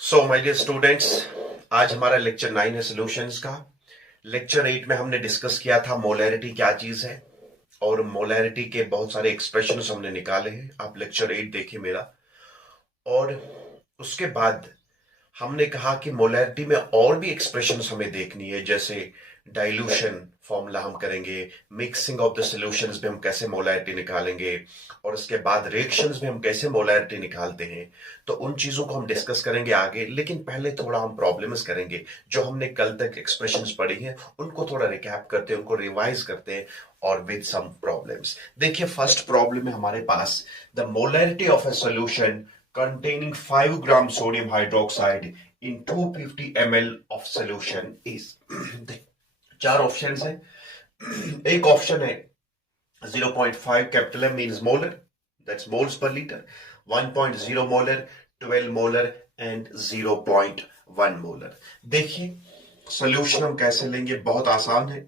So my dear students, आज हमारा lecture 9 है सॉल्यूशंस का। लेक्चर 8 में हमने डिस्कस किया था मोलैरिटी क्या चीज है और मोलैरिटी के बहुत सारे एक्सप्रेशंस हमने निकाले हैं। आप लेक्चर 8 देखिए मेरा। और उसके बाद हमने कहा कि मोलैरिटी में और भी एक्सप्रेशंस हमें देखनी है, जैसे डाइल्यूशन फॉर्मूला हम करेंगे, मिक्सिंग ऑफ द सॉल्यूशंस में हम कैसे मोलैरिटी निकालेंगे, और उसके बाद रिएक्शंस में हम कैसे मोलैरिटी निकालते हैं। तो उन चीजों को हम डिस्कस करेंगे आगे, लेकिन पहले थोड़ा हम प्रॉब्लम्स करेंगे। जो हमने कल तक एक्सप्रेशंस पढ़ी हैं उनको थोड़ा रिकैप करते हैं, उनको रिवाइज करते हैं और विद सम प्रॉब्लम्स। देखिए फर्स्ट प्रॉब्लम है हमारे पास, the molarity of a solution containing 5 gram sodium hydroxide in 250 ml of solution is चार ऑप्शन हैं। एक ऑप्शन है 0.5 capital M means molar, that's moles per litre, 1.0 molar, 12 molar and 0.1 molar. देखिए solution हम कैसे लेंगे, बहुत आसान है।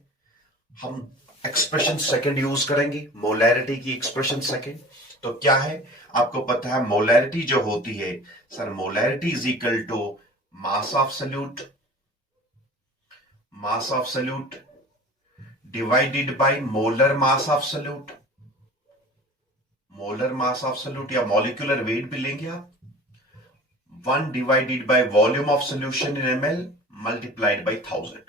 हम एक्सप्रेशन सेकंड यूज करेंगे, मोलैरिटी की एक्सप्रेशन सेकंड। तो क्या है आपको पता है, मोलैरिटी जो होती है sir, molarity is equal to mass of solute, mass of solute divided by molar mass of solute, molar mass of solute या मॉलिक्यूलर वेट भी लेंगे आप, 1 divided by volume of solution in mL multiplied by 1000।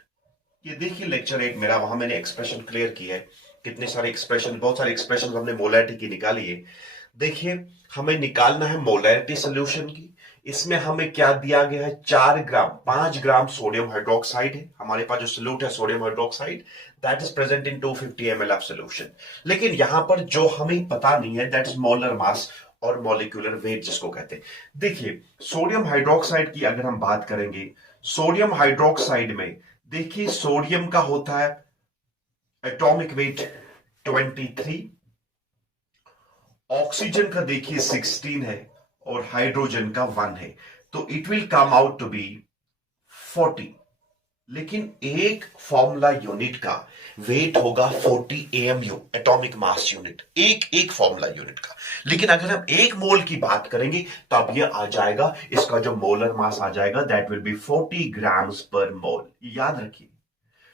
ये देखिए lecture 8 मेरा, वहां मैंने expression clear किया है। कितने सारे एक्सप्रेशन, बहुत सारे एक्सप्रेशन हमने मोलैरिटी की निकाली है। देखिए हमें निकालना है मोलैरिटी सोल्यूशन की। इसमें हमें क्या दिया गया है, 5 ग्राम सोडियम हाइड्रोक्साइड है हमारे पास। जो सोल्यूट है sodium hydroxide, that is present in 250 ml of solution. लेकिन यहां पर जो हमें पता नहीं है, दैट इज मोलर मास और मॉलिक्यूलर वेट जिसको कहते हैं। देखिए सोडियम हाइड्रोक्साइड की अगर हम बात करेंगे, सोडियम हाइड्रोक्साइड में देखिए सोडियम का होता है एटॉमिक वेट 23, ऑक्सीजन का देखिए 16 है और हाइड्रोजन का 1 है। तो it will come out to be 40। लेकिन एक फॉर्मूला यूनिट का वेट होगा 40 AMU, एटॉमिक मास यूनिट, एक एक फॉर्मूला यूनिट का। लेकिन अगर हम एक मोल की बात करेंगे तब यह आ जाएगा, इसका जो मोलर मास आ जाएगा that will B 40 grams per मोल, याद रखिए।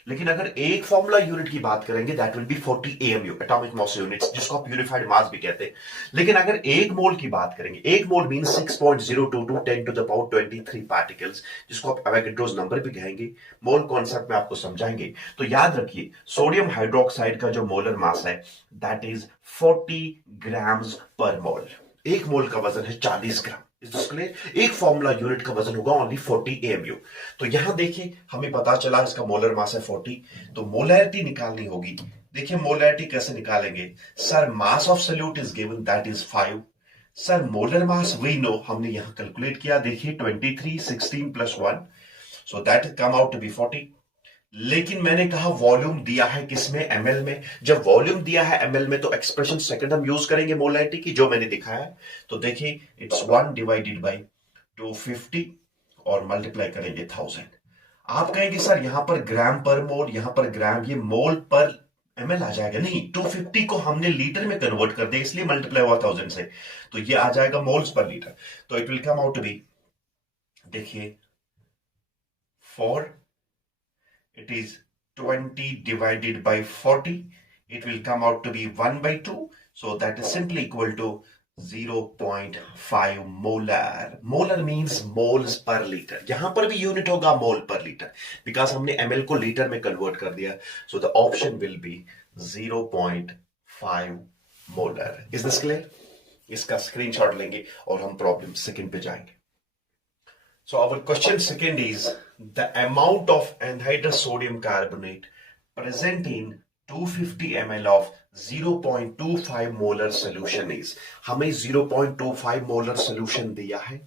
लेकिन अगर एक फॉर्मूला यूनिट की बात करेंगे that will B 40 AMU, atomic mass units, जिसको आप यूनिफाइड मास भी कहते हैं। लेकिन अगर एक मोल की बात करेंगे, एक mole mean 6.022 10 to the power 23 particles, जिसको आप एवोगैड्रोस नंबर भी कहेंगे। मोल कॉन्सेप्ट में आपको समझाएंगे। तो याद रखिए सोडियम हाइड्रोक्साइड का जो मोलर मास है दैट इज 40 ग्राम्स पर मोल। एक मोल का वजन है 40 ग्राम। एक फॉर्मूला यूनिट का वजन होगा ओनली 40 AMU। तो यहां देखिए हमें पता चला इसका मोलर मास है 40, तो मोलैरिटी निकालनी होगी। देखिए मोलैरिटी कैसे निकालेंगे sir, mass of solute is given that is 5। Sir molar mass we know, हमने यहां कैलकुलेट किया, देखिए 23, 16 plus 1, so that come out to be 40। लेकिन मैंने कहा वॉल्यूम दिया है किसमें, एमएल में। जब वॉल्यूम दिया है एमएल में तो एक्सप्रेशन सेकंड हम यूज करेंगे मोलैरिटी की, जो मैंने दिखाया है। तो देखिए इट्स 1 डिवाइडेड बाई 250 और मल्टीप्लाई करेंगे 1000। आप कहेंगे सर यहां पर ग्राम पर मोल, यहां पर ग्राम, ये मोल पर एमएल आ जाएगा। नहीं, 250 को हमने लीटर में कन्वर्ट कर दिया, इसलिए मल्टीप्लाई हुआ 1000 से, तो ये आ जाएगा मोल्स पर लीटर। तो it will come out to be, देखिए 4, it is 20 divided by 40, it will come out to be 1 by 2, so that is simply equal to 0.5 molar. Molar means moles per liter. यहां पर भी unit होगा मोल पर litre, because हमने ml को litre में convert कर दिया। सो the option will B 0.5 molar. Is this clear? इसका स्क्रीनशॉट लेंगे और हम प्रॉब्लम सेकंड पे जाएंगे। So our question second is, the amount of anhydrous sodium carbonate present in 250 ml of 0.25 molar solution is। हमें 0.25 molar solution दिया है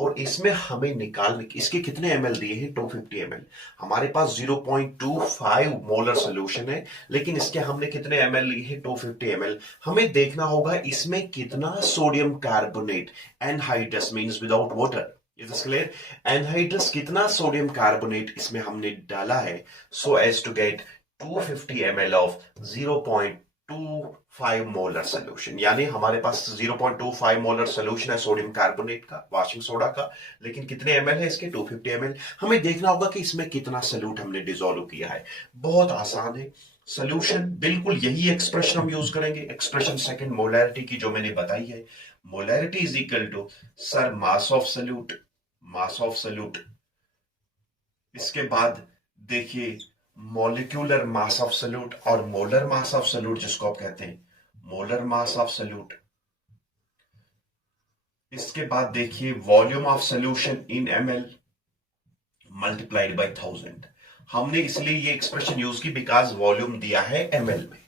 और इसमें हमें निकालने, इसके कितने ml दिए हैं, 250 ml। हमारे पास 0.25 मोलर सोल्यूशन है, लेकिन इसके हमने कितने ml लिए हैं, 250 ml। हमें देखना होगा इसमें कितना sodium carbonate, anhydrous means without water, is this clear? Anhydrous कितना सोडियम कार्बोनेट इसमें हमने डाला है, so as to get 250 ml of 0.25 0.25 molar solution, यानी हमारे पास 0.25 मोलर सोल्यूशन है सोडियम कार्बोनेट का, वॉशिंग सोडा का। लेकिन कितने एमएल है इसके? 250 ml। हमें देखना होगा कि इसमें कितना सल्यूट हमने डिसॉल्व किया है। बहुत आसान है सोल्यूशन, बिल्कुल यही एक्सप्रेशन हम यूज करेंगे, एक्सप्रेशन सेकंड मोलैरिटी की जो मैंने बताई है। Molarity is equal to sir mass of solute, mass of solute. इसके बाद देखिए मॉलिक्यूलर मास ऑफ सल्यूट और मोलर मास ऑफ सल्यूट, जिसको आप कहते हैं मोलर मास ऑफ सल्यूट। इसके बाद देखिए volume of solution in mL multiplied by 1000। हमने इसलिए ये एक्सप्रेशन यूज की बिकॉज वॉल्यूम दिया है एमएल में।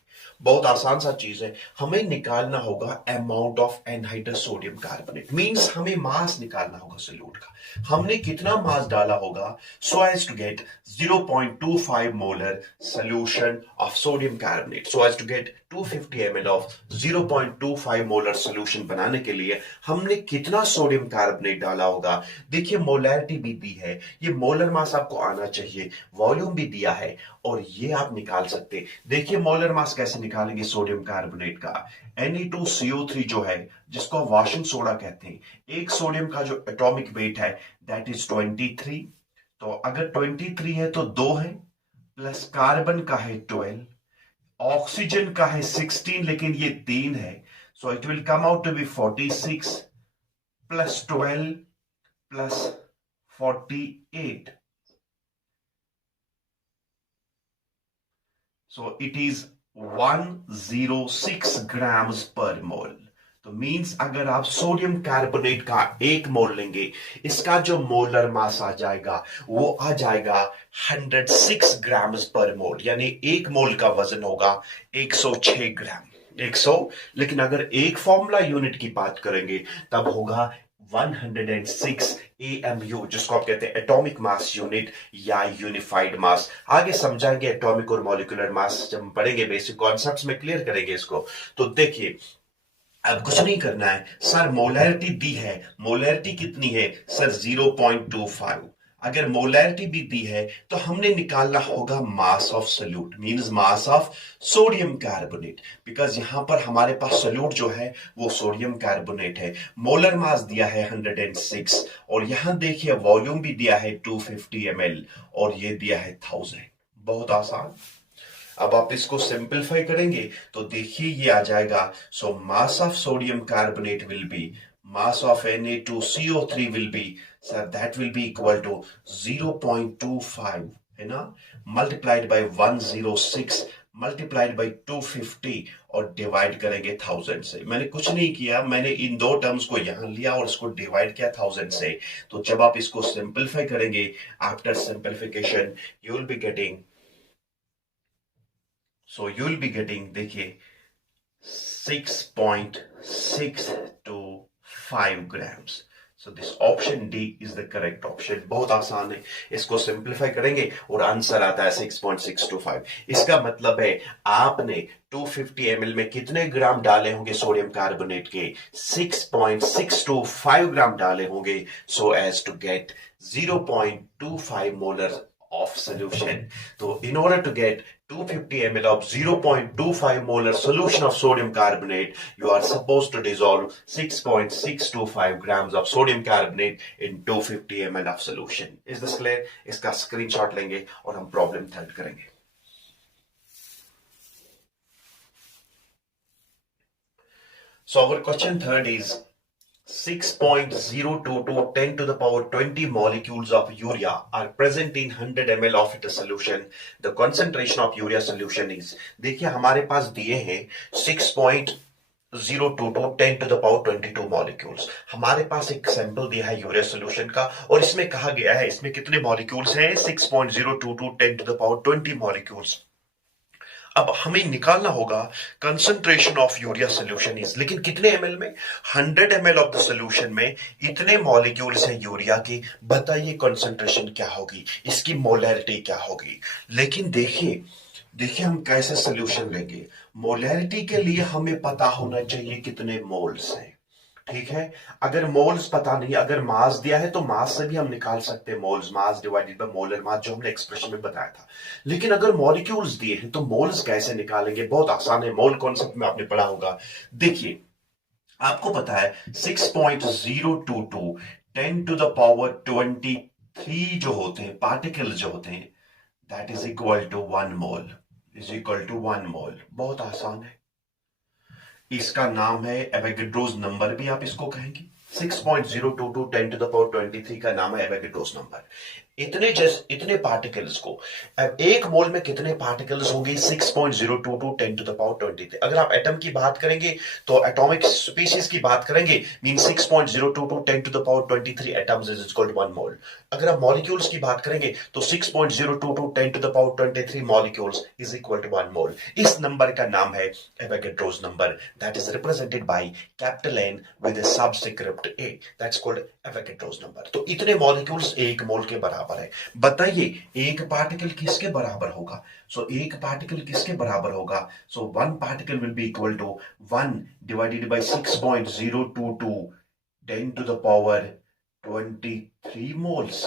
बहुत आसान सा चीज है, हमें निकालना होगा amount of anhydrous sodium carbonate, means हमें मास निकालना होगा सॉल्यूट का। हमने कितना मास डाला होगा so as to get 0.25 molar solution of sodium carbonate, so as to get 250 ml of 0.25 molar solution बनाने के लिए हमने कितना सोडियम कार्बोनेट डाला होगा। देखिए मोलैरिटी भी दी है, ये मोलर मास आपको आना चाहिए, वॉल्यूम भी दिया है और ये आप निकाल सकते। देखिए मोलर मास कैसे निकालेंगे सोडियम कार्बोनेट का। Na2CO3 जो है, जिसको वॉशिंग सोडा कहते हैं, एक सोडियम का जो एटॉमिक वेट है दैट इज 23। तो अगर 23 है तो 2 है, प्लस कार्बन का है 12, ऑक्सीजन का है 16 लेकिन ये 3 है, so it will come out to be 46 plus 12 plus 48, so it is 106 grams per mole। तो मींस अगर आप सोडियम कार्बोनेट का 1 मोल लेंगे, इसका जो मोलर मास आ जाएगा वो आ जाएगा 106 ग्राम्स पर मोल, यानी 1 मोल का वजन होगा 106 ग्राम। 100, लेकिन अगर एक फॉर्मूला यूनिट की बात करेंगे तब होगा 106 AMU, जिसको आप कहते हैं एटॉमिक मास यूनिट या यूनिफाइड मास। आगे समझाएंगे एटॉमिक और मॉलिक्यूलर मास जब हम पढ़ेंगे, बेसिक कॉन्सेप्ट्स में क्लियर करेंगे इसको। तो देखिए अब कुछ नहीं करना है सर, मोलैरिटी दी है, मोलैरिटी कितनी है सर 0.25। अगर मोलैरिटी भी दी है तो हमने निकालना होगा mass of solute, means mass of sodium carbonate, because यहां पर हमारे पास सॉल्यूट जो है वो सोडियम कार्बोनेट है। मोलर मास दिया है 106 और यहां देखिए वॉल्यूम भी दिया है 250 ml और ये दिया है 1000। बहुत आसान। अब आप इसको सिंपलीफाई करेंगे तो देखिए ये आ जाएगा, so mass of sodium carbonate will be mass of Na2CO3 will be sir that will be equal to 0.25 है ना, मल्टीप्लाइड बाय 106 मल्टीप्लाइड बाय 250 और डिवाइड करेंगे 1000 से। मैंने कुछ नहीं किया, मैंने इन दो टर्म्स को यहां लिया और इसको डिवाइड किया 1000 से। तो जब आप इसको सिंपलीफाई करेंगे, after simplification you will be getting, so you will be getting देखिए 6.625 grams। So this option D is the correct option। बहुत आसान है, इसको सिंपलीफाई करेंगे और आंसर आता है 6.625। इसका मतलब है आपने 250 ml में कितने ग्राम डाले होंगे सोडियम कार्बोनेट के? 6.625 ग्राम डाले होंगे, so as to get 0.25 molar of solution। तो in order to get 250 ml of 0.25 molar solution of sodium carbonate, you are supposed to dissolve 6.625 grams of sodium carbonate in 250 ml of solution। Is this clear? इसका screenshot लेंगे और हम problem third करेंगे। So our question third is 6.022 10 to the power 20 molecules of urea are present in 100 ml of its solution। The concentration of urea solution is, देखिए हमारे पास दिए हैं 6.022 10 to the power 22 molecules। हमारे पास एक सैंपल दिया है urea solution का और इसमें कहा गया है इसमें कितने मॉलिक्यूल्स हैं? 6.022 10 to the power 20 molecules। अब हमें निकालना होगा concentration of urea solution is, लेकिन कितने एमएल में? 100 ml ऑफ द सोल्यूशन में इतने मॉलिक्यूल्स हैं यूरिया के, बताइए कंसंट्रेशन क्या होगी, इसकी मोलैरिटी क्या होगी। लेकिन देखिए देखिए हम कैसे सोल्यूशन लेंगे। मोलैरिटी के लिए हमें पता होना चाहिए कितने मोल्स हैं, ठीक है। अगर मोल्स पता नहीं, अगर मास दिया है तो मास से भी हम निकाल सकते हैं moles, mass divided by molar मास, जो हमने एक्सप्रेशन में बताया था। लेकिन अगर मॉलिक्यूल्स दिए हैं तो मोल्स कैसे निकालेंगे? बहुत आसान है, मोल कॉन्सेप्ट में आपने पढ़ा होगा। देखिए, आपको पता है 6.022 10 टू द पावर 23 जो होते हैं पार्टिकल्स जो होते हैं, that is equal to 1 mole, is equal to 1 mole. बहुत आसान है। इसका नाम है एवोगैड्रोस नंबर भी आप इसको कहेंगे। 6.022 10 टू द पावर 23 का नाम है एवोगैड्रोस नंबर। इतने पार्टिकल्स को, अब एक मोल में कितने पार्टिकल्स होंगे? 6.022 10 टू द पावर 23। अगर आप एटम की बात करेंगे तो एटॉमिक स्पीशीज की बात करेंगे, mean 6.022 10 to the power 23 atoms is equal to 1 mole. अगर आप मॉलिक्यूल्स की बात करेंगे तो 6.022 10 to the power 23 molecules is equal to 1 mole. इस नंबर का नाम है Avogadro's number, that is represented by capital N with a subscript A, that's called Avogadro's number. तो इतने मॉलिक्यूल्स एक मोल के बराबर है। बताइए एक पार्टिकल किसके बराबर होगा? सो एक पार्टिकल किसके बराबर होगा? So one particle will be equal to 1 divided by 6.022 10 to the power 23 moles,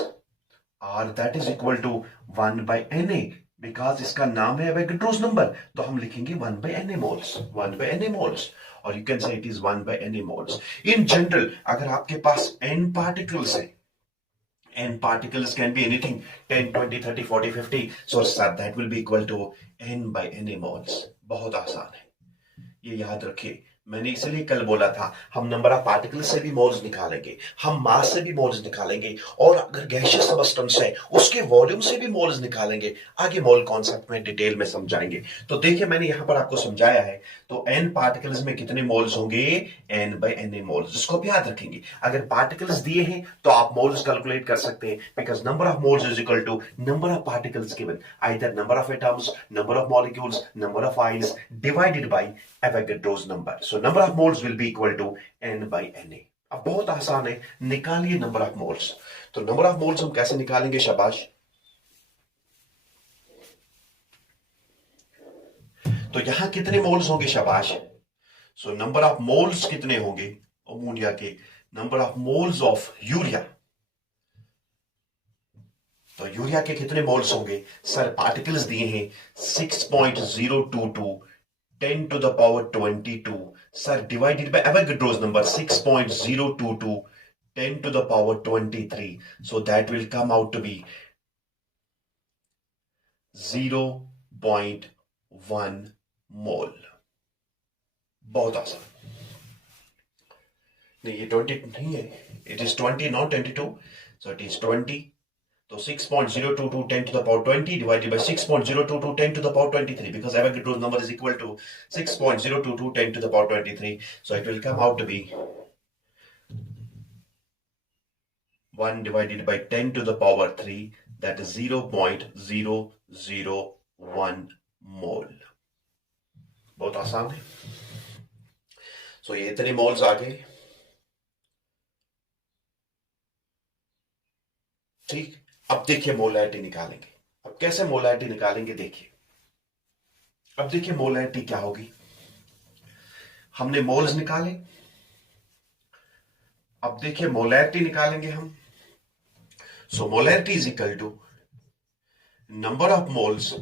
और that is equal to 1 by Na, because इसका नाम है एवोगैड्रोस नंबर, तो हम लिखेंगे 1 by Na moles, 1 by Na moles, और you can say it is 1 by Na moles. In general अगर आपके पास n पार्टिकल्स है, n particles can be anything 10 20 30 40 50, so that will be equal to n by Na moles। बहुत आसान है, ये याद रखिए। मैंने इसलिए कल बोला था हम नंबर ऑफ पार्टिकल्स से भी मोल्स निकालेंगे, हम मास से भी मोल्स निकालेंगे, और अगर गैसियस सबस्टेंस है उसके वॉल्यूम से भी मोल्स निकालेंगे। आगे मोल कॉन्सेप्ट में डिटेल में समझाएंगे। तो देखिए मैंने यहां पर आपको समझाया है, तो n पार्टिकल्स में कितने मोल्स होंगे? n by Na moles. इसको आप याद रखेंगे। अगर पार्टिकल्स दिए हैं तो आप मोल्स कैलकुलेट कर सकते हैं, because number of moles is equal to number of particles given, either number of atoms, number of molecules, number of ions divided by Avogadro's number. So number of moles will be equal to n by Na। अब बहुत आसान है, निकालिए number of moles. तो number of moles हम कैसे निकालेंगे? शाबाश। तो यहां कितने मोल्स होंगे? शाबाश। सो नंबर ऑफ मोल्स कितने होंगे अमोनिया के? Number of moles of urea, तो यूरिया के कितने मोल्स होंगे? सर पार्टिकल्स दिए हैं 6.022 10 to the power 22, sir, divided by Avogadro's number 6.022 10 to the power 23, so that will come out to be 0.1 mole। बहुत आसान। नहीं ये 20 नहीं है, it is 20 not 22, so it is 20। तो 6.022 10 to the power 20 divided by 6.022 10 to the power 23, because Avogadro's number is equal to 6.022 10 to the power 23, so it will come out to be 1 divided by 10 to the power 3, that is 0.001 mole। बहुत आसान है। सो ये इतने moles आ गए, ठीक। अब देखिए molarity निकालेंगे। अब कैसे मोलैरिटी निकालेंगे? देखिए, अब देखिए मोलैरिटी क्या होगी। हमने मोल्स निकाले, अब देखिए मोलैरिटी निकालेंगे हम। So molarity is equal to number of moles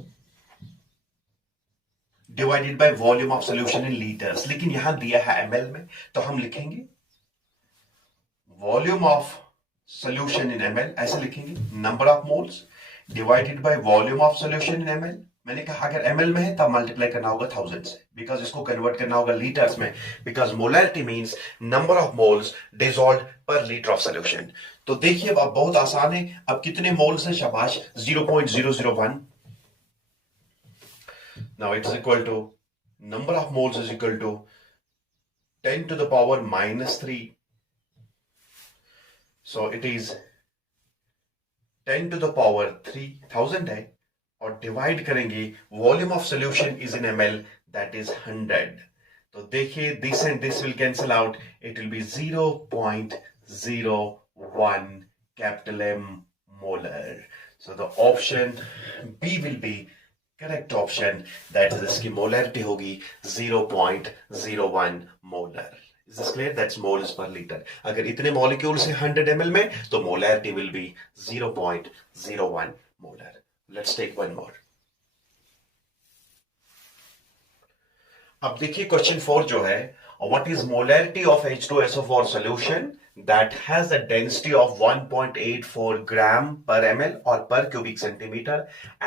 divided by volume of solution in litres, लेकिन यहां दिया है ml में, तो हम लिखेंगे volume of solution in ml, ऐसे लिखेंगे number of moles divided by volume of solution in ml। मैंने कहा अगर ml में है तब मल्टीप्लाई करना होगा 1000 से, बिकॉज इसको कन्वर्ट करना होगा लीटर्स में, because molarity means number of moles dissolved पर लीटर ऑफ सॉल्यूशन। तो देखिए अब बहुत आसान है। अब कितने मोल्स हैं? शाबाश, 0.001। Now it is equal to number of moles is equal to 10 to the power -3, so it is 10 to the power 3000 है, और डिवाइड करेंगे volume of solution is in ml, that is 100। तो देखिए this and this will cancel out, it will be 0.01 capital M molar. So the option B will be correct option, that is इसकी molarity होगी 0.01 molar. Is this clear? That's moles per liter. अगर इतने molecules है 100 ml में तो molarity will be 0.01 molar. Let's take one more. अब देखिए question 4 जो है, what is molarity of H2SO4 solution that has a density of 1.84 gram per ml or per cubic centimeter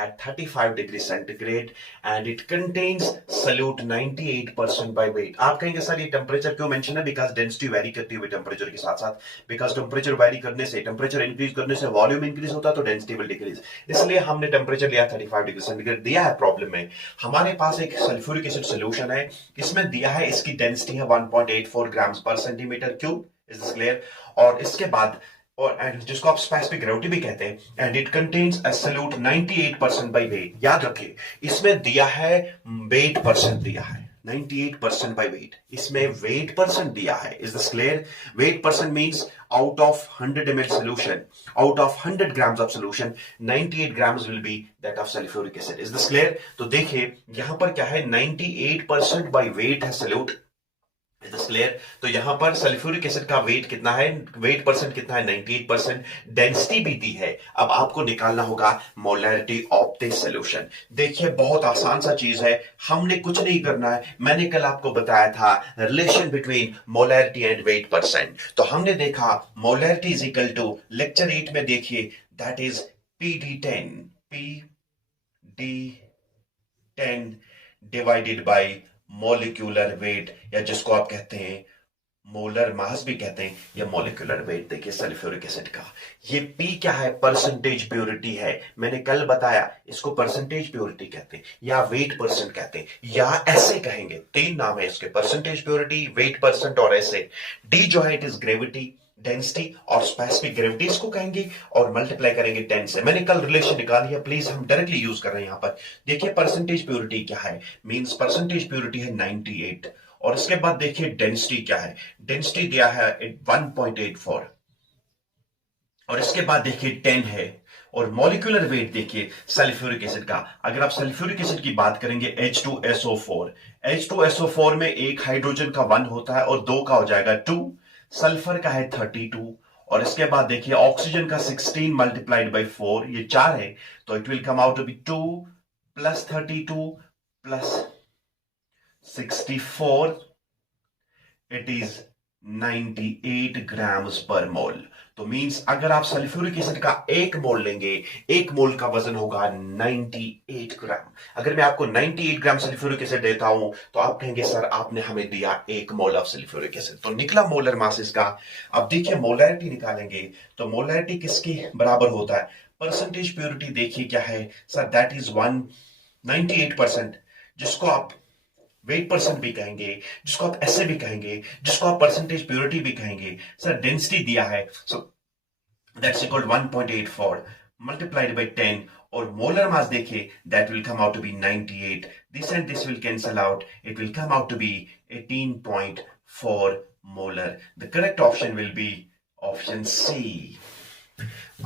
at 35 degrees centigrade and it contains solute 98% by weight. आप कहेंगे sir ये temperature क्यों mention है? Because density very करती हुई temperature के साथ साथ, बिकॉज टेम्परेचर वेरी करने से, टेम्परेचर इंक्रीज करने से वॉल्यूम इंक्रीज होता है तो डेंसिटी विल डिक्रीज. इसलिए हमने टेम्परेचर लिया 35 डिग्री सेंटीग्रेड. दिया है प्रॉब्लम में हमारे पास एक सल्फ्यूरिक एसिड सोल्यूशन है, इसमें दिया है इसकी डेंसिटी है 1.84 ग्राम्स पर centimetre cube. Is this clear? और इसके बाद और जिसको आप स्पेसिफिक ग्रेविटी भी कहते हैं, and it contains a solute 98% by weight. याद रखिए इसमें दिया है वेट परसेंट दिया है 98% बाय वेट, इसमें वेट परसेंट दिया है. Is this clear? Wait percent means out of 100 ml solution, out of 100 grams of solution, 98 grams will be that of sulfuric acid. Is this clear? तो देखिए यहां पर क्या है, 98% by weight है solute. Is this clear? तो यहां पर सल्फ्यूरिक एसिड का वेट कितना है, वेट परसेंट कितना है 98%, डेंसिटी भी दी है. अब आपको निकालना होगा मोलैरिटी ऑफ दिस सॉल्यूशन. देखिए बहुत आसान सा चीज है, हमने कुछ नहीं करना है. मैंने कल आपको बताया था relation between molarity and weight percent. तो हमने देखा molarity is equal to, lecture 8 में देखिए, that is PD10 divided by molecular weight, या जिसको आप कहते हैं मोलर मास भी कहते हैं, या मोलिकुलर वेट. देखिए सल्फ्यूरिक एसिड का ये P क्या है, परसेंटेज प्योरिटी है. मैंने कल बताया इसको परसेंटेज प्योरिटी कहते हैं या वेट परसेंट कहते हैं या ऐसे कहेंगे. 3 नाम है इसके, परसेंटेज प्योरिटी, वेट परसेंट और ऐसे. D जो है इट इज ग्रेविटी, डेंसिटी और स्पेसिफिक ग्रेविटी इसको कहेंगे और मल्टीप्लाई करेंगे 10 से. मैंने कल रिलेशन निकाली है, प्लीज हम डायरेक्टली यूज कर रहे हैं यहां पर. देखिए परसेंटेज प्योरिटी क्या है, मींस परसेंटेज प्योरिटी है 98, और इसके बाद देखिए डेंसिटी क्या है, डेंसिटी दिया है 1.84, और इसके बाद देखिए 10 है, और मॉलिक्यूलर वेट देखिए सल्फ्यूरिक एसिड का. अगर आप सल्फ्यूरिक एसिड की बात करेंगे H2SO4 में एक हाइड्रोजन का 1 होता है और 2 का हो जाएगा 2, सल्फर का है 32, और इसके बाद देखिए ऑक्सीजन का 16 मल्टीप्लाइड बाई 4, ये 4 है, तो it will come out to be 2 plus 32 plus 64, it is 98 grams per mole. तो मींस अगर आप सल्फ्यूरिक एसिड का 1 मोल लेंगे, 1 मोल का वजन होगा 98 ग्राम. अगर मैं आपको 98 ग्राम सल्फ्यूरिक एसिड देता हूं तो आप कहेंगे सर आपने हमें दिया 1 मोल ऑफ सल्फ्यूरिक एसिड, तो निकला मोलर मास इसका. अब देखिए मोलैरिटी निकालेंगे तो मोलैरिटी किसके बराबर होता है, परसेंटेज प्योरिटी देखिए क्या है सर, दैट इज 98%, जिसको आप वेट परसेंट भी कहेंगे, जिसको आप ऐसे भी कहेंगे, जिसको आप परसेंटेज प्योरिटी भी कहेंगे. सर डेंसिटी दिया है, so that's equal 1.84 multiplied by 10, और मोलर मास देखिए that will come out to be 98. This and this will cancel out, it will come out to be 18.4 molar. The correct option will be option C.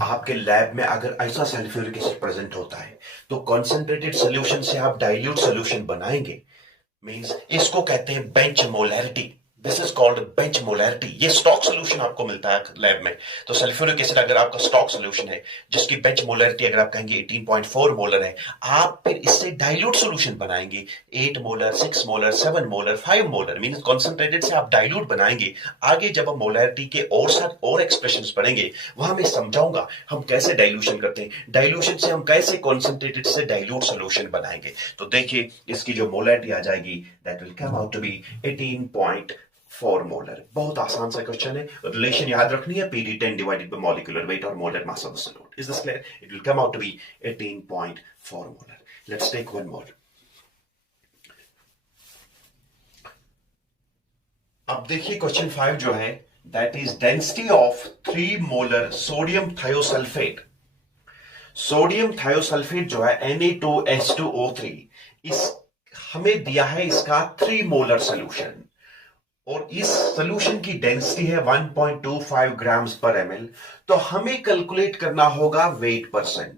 आपके lab में अगर ऐसा sulphuric acid present होता है तो concentrated solution से आप dilute solution बनाएंगे, मींस इसको कहते हैं bench molarity. This is called bench molarity. ये स्टॉक सोल्यूशन आपको मिलता है लैब में. तो सल्फ्यूरिक एसिड अगर आपका स्टॉक सोल्यूशन है जिसकी बेंच मोलैरिटी अगर आप कहेंगे 18.4 मोलर है, आप फिर इससे डाइल्यूट सोल्यूशन बनाएंगे 8 molar, 6 molar, 7 molar, 5 molar, means concentrated से आप डाइल्यूट बनाएंगे. आगे जब हम मोलैरिटी के और एक्सप्रेशंस पढ़ेंगे वहां मैं समझाऊंगा हम कैसे डाइल्यूशन करते हैं, डाइल्यूशन से हम कैसे कॉन्सेंट्रेटेड से डाइल्यूट सोल्यूशन बनाएंगे. तो देखिए इसकी जो मोलैरिटी आ जाएगी that will come out to be 18.4 molar. बहुत आसान सा क्वेश्चन है, रिलेशन याद रखनी है, PD10 divided by molecular weight और molar mass of the solute. Is this clear? It will come out to be 18.4 molar. Let's take one more. अब देखिए क्वेश्चन 5 जो है, that is density of 3 molar sodium thiosulphate. Sodium thiosulphate जो है Na2H2O3, इस हमें दिया है इसका 3 मोलर सोल्यूशन, और इस सोल्यूशन की डेंसिटी है 1.25 ग्राम्स पर ml. तो हमें कैलकुलेट करना होगा वेट परसेंट.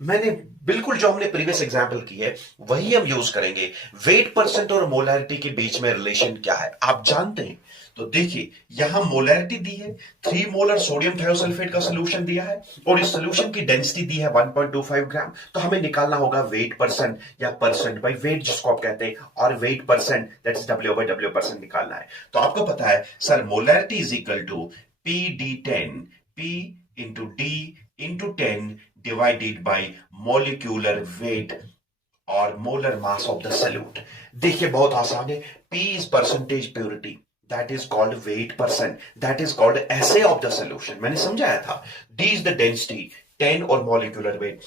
मैंने बिल्कुल जो हमने प्रीवियस एग्जांपल की है वही हम यूज करेंगे। वेट परसेंट और मोलैरिटी के बीच में रिलेशन क्या है आप जानते हैं? तो देखिए यहां मोलैरिटी दी है, 3 मोलर सोडियम थायोसल्फेट का सोल्यूशन दिया है और इस सोल्यूशन की डेंसिटी दी है 1.25 ग्राम। तो हमें निकालना होगा वेट परसेंट या परसेंट बाय वेट जिसको आप कहते हैं, और weight percent that is W/W percent निकालना है। तो आपको पता है sir molarity is equal to PD10 P into D into 10 divided by molecular weight और molar mass of the solute. देखिए बहुत आसान है, P is percentage purity, that is called weight percent, that is called assay of the solution, मैंने समझाया था। D is the density 10 और molecular wait.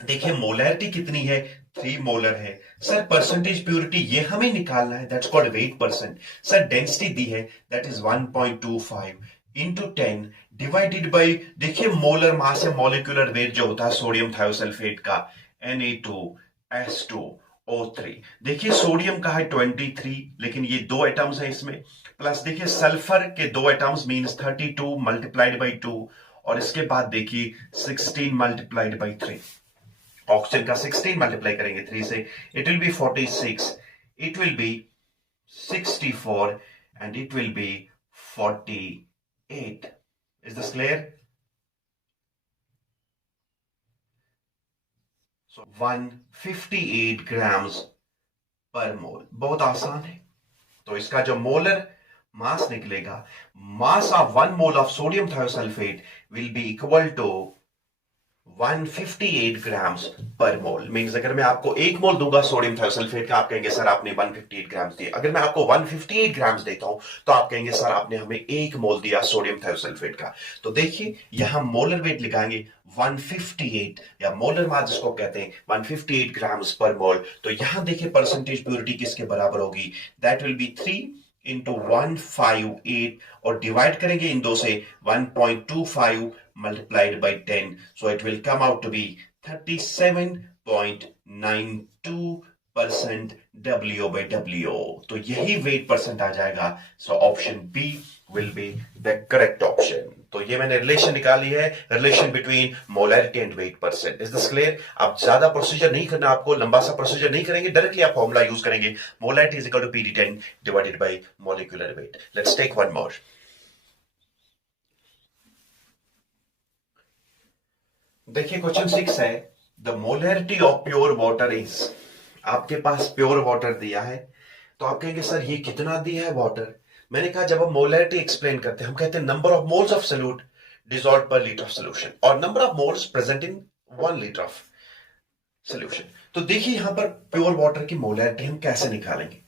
देखिए मोलैरिटी कितनी है, 3 मोलर है। सर परसेंटेज प्योरिटी ये हमें निकालना है, that's called weight percent. Sir density दी है that is 1.25 into 10 divided by, देखिए मोलर मास है, मॉलिक्यूलर वेट जो होता है सोडियम थायोसल्फेट का Na2S2O3। देखिए सोडियम का है 23 लेकिन ये 2 एटम्स हैं इसमें, प्लस देखिए सल्फर के 2 एटम्स मींस 32 मल्टीप्लाइड बाई 2, और इसके बाद देखिए 16 मल्टीप्लाइड बाई 3। ऑक्सीजन का 16 मल्टीप्लाई करेंगे 3 से, it will B 46, it will B 64 and it will B 48। Is this clear? So 158 grams per mole, बहुत आसान है। तो इसका जो मोलर मास निकलेगा, mass of 1 mole of sodium thiosulphate will be equal to 158 grams per mole. Means अगर मैं आपको 1 मोल दूंगा सोडियम थायोसल्फेट का, आप कहेंगे सर आपने 158 ग्राम्स दिए। अगर मैं आपको 158 ग्राम्स देता हूं तो आप कहेंगे सर आपने हमें 1 मोल दिया सोडियम थायोसल्फेट का। तो देखिए यहां मोलर वेट लिखाएंगे 158 या मोलर मास जिसको कहते हैं 158 ग्राम्स पर मोल। तो यहां देखिए परसेंटेज प्योरिटी किसके बराबर होगी, दैट विल बी 3 इंटू 158 और डिवाइड करेंगे इन दो से 1.25 multiplied by 10, so it will come out to be 37.92% W/W। तो यही वेट परसेंट आ जाएगा। So option B will be the correct option. तो ये मैंने रिलेशन निकाली है, relation between molarity and weight percent. Is this clear? आप ज्यादा प्रोसीजर नहीं करना, आपको लंबा सा प्रोसीजर नहीं करेंगे, डायरेक्टली आप फॉर्मूला यूज करेंगे, molarity is equal to PD10 divided by molecular weight. Let's take one more. देखिए क्वेश्चन 6 है, the molarity of pure water is, आपके पास प्योर वाटर दिया है तो आप कहेंगे सर ये कितना दिया है वाटर। मैंने कहा जब हम मोलैरिटी एक्सप्लेन करते हैं हम कहते हैं number of moles of solute dissolved पर लीटर ऑफ सॉल्यूशन और number of moles present in 1 litre of solution. तो देखिए यहां पर प्योर वाटर की मोलैरिटी हम कैसे निकालेंगे।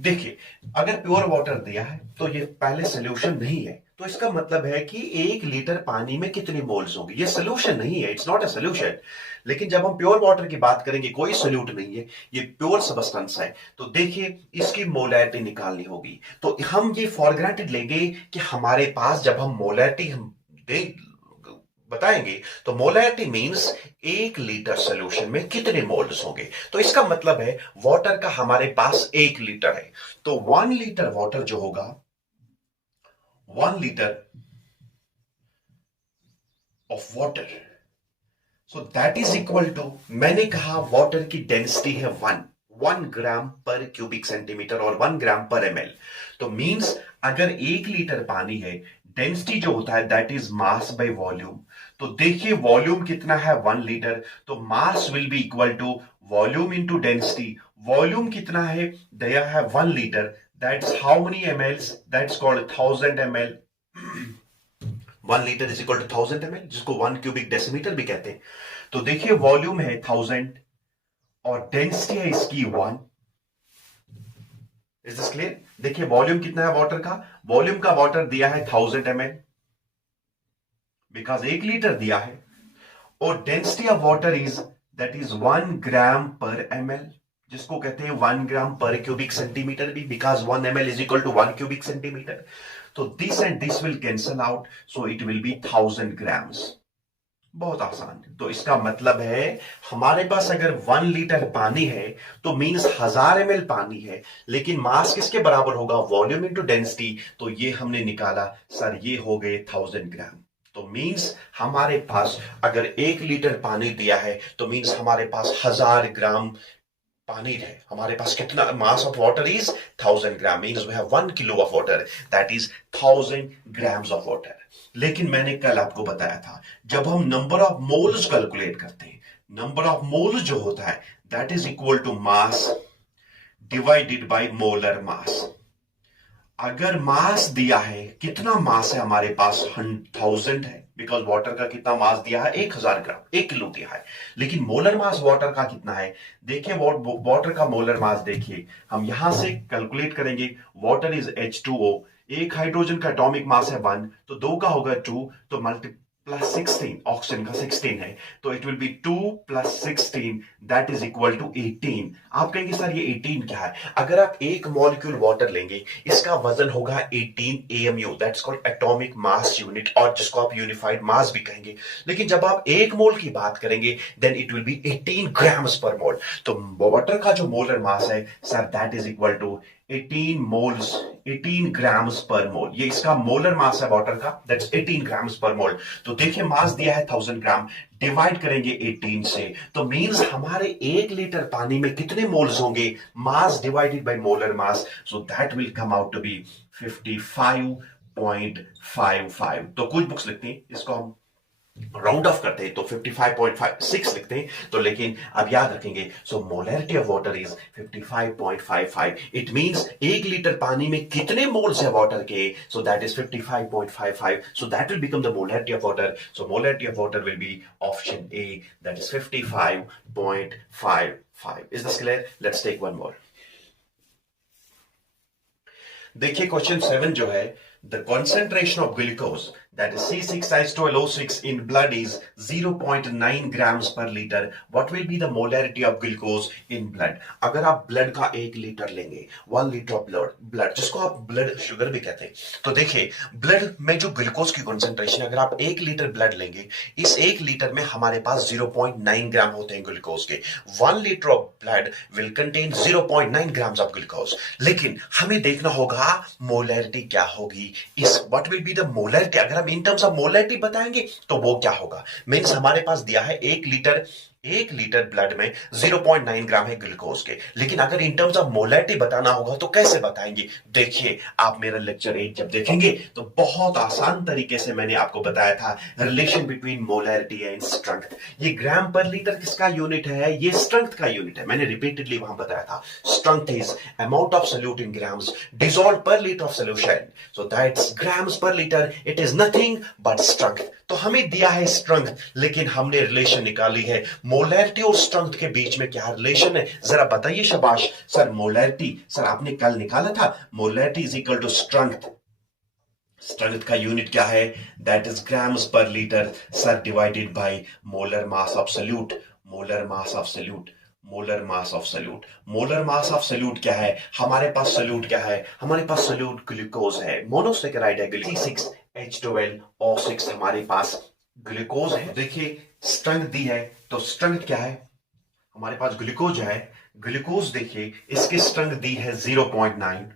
देखिए अगर प्योर वाटर दिया है तो ये पहले सॉल्यूशन नहीं है, तो इसका मतलब है कि 1 लीटर पानी में कितनी मोल्स होंगी। ये सॉल्यूशन नहीं है, इट्स नॉट अ सॉल्यूशन। लेकिन जब हम प्योर वाटर की बात करेंगे कोई सॉल्यूट नहीं है, ये प्योर सबस्टेंस है, तो देखिए इसकी मोलैरिटी निकालनी होगी। तो हम ये फॉर ग्रांटेड लेंगे कि हमारे पास जब हम मोलैरिटी हम बताएंगे तो मोलैरिटी मींस 1 लीटर सॉल्यूशन में कितने मोल्स होंगे। तो इसका मतलब है वाटर का हमारे पास 1 लीटर है, तो 1 लीटर वाटर जो होगा, 1 litre of water, so that is equal to, मैंने कहा वाटर की डेंसिटी है 1 ग्राम पर क्यूबिक सेंटीमीटर और 1 ग्राम पर ml। तो मींस अगर 1 लीटर पानी है, डेंसिटी जो होता है that is mass by volume. तो देखिए वॉल्यूम कितना है 1 लीटर, तो mass will be equal to volume into density. Volume कितना है, दिया है 1 litre, that's how many ml, that's called 1000 ml। 1 litre is equal to 1000 ml, जिसको 1 क्यूबिक डेसीमीटर भी कहते हैं। तो देखिए वॉल्यूम है 1000 और डेंसिटी है इसकी 1। Is this clear? देखिए वॉल्यूम कितना है वाटर का, वॉल्यूम का वाटर दिया है 1000 ml बिकॉज 1 लीटर दिया है, और density of water is that is 1 gram per ml, जिसको कहते हैं 1 ग्राम पर क्यूबिक सेंटीमीटर भी, because 1 ml is equal to 1 cubic centimetre. तो this and this will cancel out, so it will be 1000 grams. बहुत आसान। तो इसका मतलब है हमारे पास अगर 1 लीटर पानी है तो मींस 1000 ml पानी है, लेकिन मास किसके बराबर होगा, वॉल्यूम इंटू डेंसिटी। तो ये हमने निकाला सर, ये हो गए 1000 ग्राम। तो मीन्स हमारे पास अगर 1 लीटर पानी दिया है तो मीन्स हमारे पास 1000 ग्राम पानी है. हमारे पास कितना mass of water is 1000 gram, means we have 1 kilo of water, that is 1000 grams of water. लेकिन मैंने कल आपको बताया था जब हम नंबर ऑफ मोल्स कैलकुलेट करते हैं, नंबर ऑफ मोल्स जो होता है that is equal to mass divided by molar mass. अगर मास दिया है, कितना मास है हमारे पास 1000 है, बिकॉज वाटर का कितना मास दिया है 1000 ग्राम, 1 किलो दिया है. लेकिन मोलर मास वाटर का कितना है, देखिए वाटर का मोलर मास देखिए, हम यहां से कैलकुलेट करेंगे. वाटर इज H2O, एक हाइड्रोजन का एटॉमिक मास है 1, तो 2 का होगा 2, तो मल्टी प्लस 16, ऑक्सीजन का 16 है, तो it will be 2 plus 16 that is equal to 18. आप कहेंगे सर ये 18 क्या है? अगर आप एक मॉलिक्यूल वाटर लेंगे, इसका वजन होगा 18 AMU, that's called atomic mass unit, और जिसको आप यूनिफाइड मास भी कहेंगे. लेकिन जब आप एक मोल की बात करेंगे then it will be 18 grams per mole. तो वाटर का जो मोलर मास है sir that is equal to 18 moles, 18 grams per mole. ये इसका मोलर मास है वाटर का, दैट्स 18 ग्राम्स पर मोल. तो देखिए मास दिया है 1000 ग्राम, डिवाइड करेंगे 18 से, तो मींस हमारे 1 लीटर पानी में कितने मोल्स होंगे, mass divided by molar mass, so that will come out to be 55.55. तो कुछ बुक्स लिखते हैं इसको हम राउंड ऑफ करते हैं तो 55.56 लिखते हैं, तो लेकिन अब याद रखेंगे, so molarity of water is 55.55. It means 1 litre पानी में कितने मोल्स है वाटर के, so that is 55.55. So that will become the molarity of water. So molarity of water will be option A, that is 55.55. Is this clear? Let's take one more. देखिए question 7 जो है, the concentration of glucose that is C6H12O6 in blood is 0.9 grams per liter. What will be the molarity of glucose in blood? अगर आप blood का 1 litre लेंगे, 1 litre of blood जिसको आप blood sugar भी कहते हैं, तो देखिए ब्लड में जो ग्लूकोज की कॉन्सेंट्रेशन, अगर आप 1 लीटर ब्लड लेंगे, इस 1 लीटर में हमारे पास 0.9 ग्राम होते हैं ग्लूकोज के. 1 litre of blood will contain 0.9 grams of glucose. लेकिन हमें देखना होगा मोलैरिटी क्या होगी इस, what will be the molarity. अगर हम इन टर्म्स ऑफ मोलैरिटी बताएंगे तो वो क्या होगा, मींस हमारे पास दिया है 1 लीटर ब्लड में 0.9 ग्राम है ग्लूकोज के. लेकिन अगर इन टर्म्स ऑफ मोलैरिटी बताना होगा तो कैसे बताएंगे? देखिए आप मेरा लेक्चर 8 जब देखेंगे तो बहुत आसान तरीके से मैंने आपको बताया था relation between molarity and strength. ये ग्राम पर लीटर किसका यूनिट है, ये स्ट्रेंथ का यूनिट है. मैंने रिपीटेडली वहां बताया था strength is amount of solute in grams dissolve per litre of solution, so that's grams per litre. It is nothing but strength. तो हमें दिया है स्ट्रेंथ, लेकिन हमने रिलेशन निकाली है मोलैरिटी और स्ट्रेंथ के बीच में क्या रिलेशन है, जरा बताइए. शाबाश सर, मोलैरिटी सर आपने कल निकाला था, molarity is equal to strength. Strength का यूनिट क्या है, that is grams per litre sir divided by molar mass of solute. Molar mass of solute, molar mass of solute. Molar mass of solute क्या है, हमारे पास solute क्या है, हमारे पास सोल्यूट ग्लूकोज है, मोनोसेकेराइड है, C6H12O6 हमारे पास ग्लूकोज है. देखिए स्ट्रेंथ दी है, तो स्ट्रेंथ क्या है, हमारे पास ग्लूकोज है, ग्लूकोज देखिए इसकी स्ट्रेंथ दी है 0.9,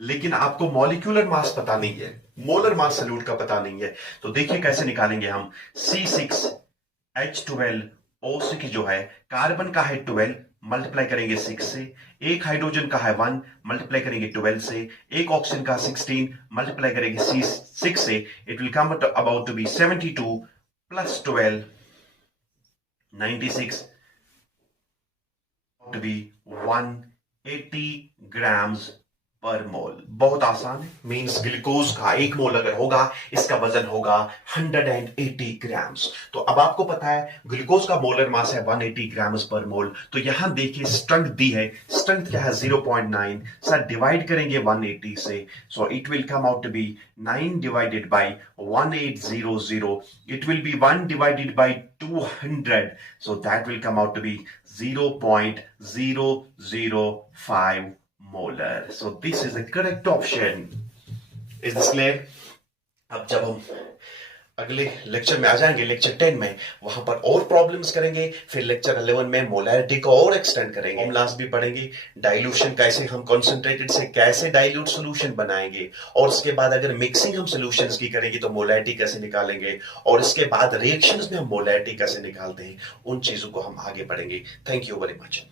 लेकिन आपको मॉलिक्यूलर मास पता नहीं है, मोलर मास सोल्यूट का पता नहीं है. तो देखिए कैसे निकालेंगे हम. C6H12O6 जो है, कार्बन का है 12, मल्टीप्लाई करेंगे 6 से, एक हाइड्रोजन का है 1, मल्टीप्लाई करेंगे 12 से, एक ऑक्सीजन का 16, मल्टीप्लाई करेंगे 6 से, it will come about to be 72 plus 12 96 to be 180 grams per mole. बहुत आसान है, मींस ग्लूकोज का 1 मोल अगर होगा इसका वजन होगा 180 ग्राम्स. तो अब आपको पता है ग्लूकोज का मोलर मास है 180 ग्राम्स पर मोल. तो यहां देखिए स्ट्रेंथ दी है, स्ट्रेंथ क्या है 0.9 सर, डिवाइड करेंगे 180 से, so it will come out to be 9 divided by 1800, it will be 1 divided by 200, so that will come out to be 0.005 molar. So this is the correct option. Is this clear? अब जब हम अगले lecture में आ जाएंगे, lecture 10 में, वहां पर और प्रॉब्लम्स करेंगे। फिर लेक्चर 11 में मोलैरिटी को और एक्सटेंड करेंगे, फॉर्मूलाज भी पढ़ेंगे, डाइल्यूशन कैसे हम कॉन्सेंट्रेटेड से कैसे डाइल्यूट सोल्यूशन बनाएंगे, और उसके बाद अगर मिक्सिंग हम सोल्यूशंस की करेंगे तो मोलैरिटी कैसे निकालेंगे, और इसके बाद रिएक्शंस में हम मोलैरिटी कैसे निकालते हैं, उन चीजों को हम आगे पढ़ेंगे। Thank you very much.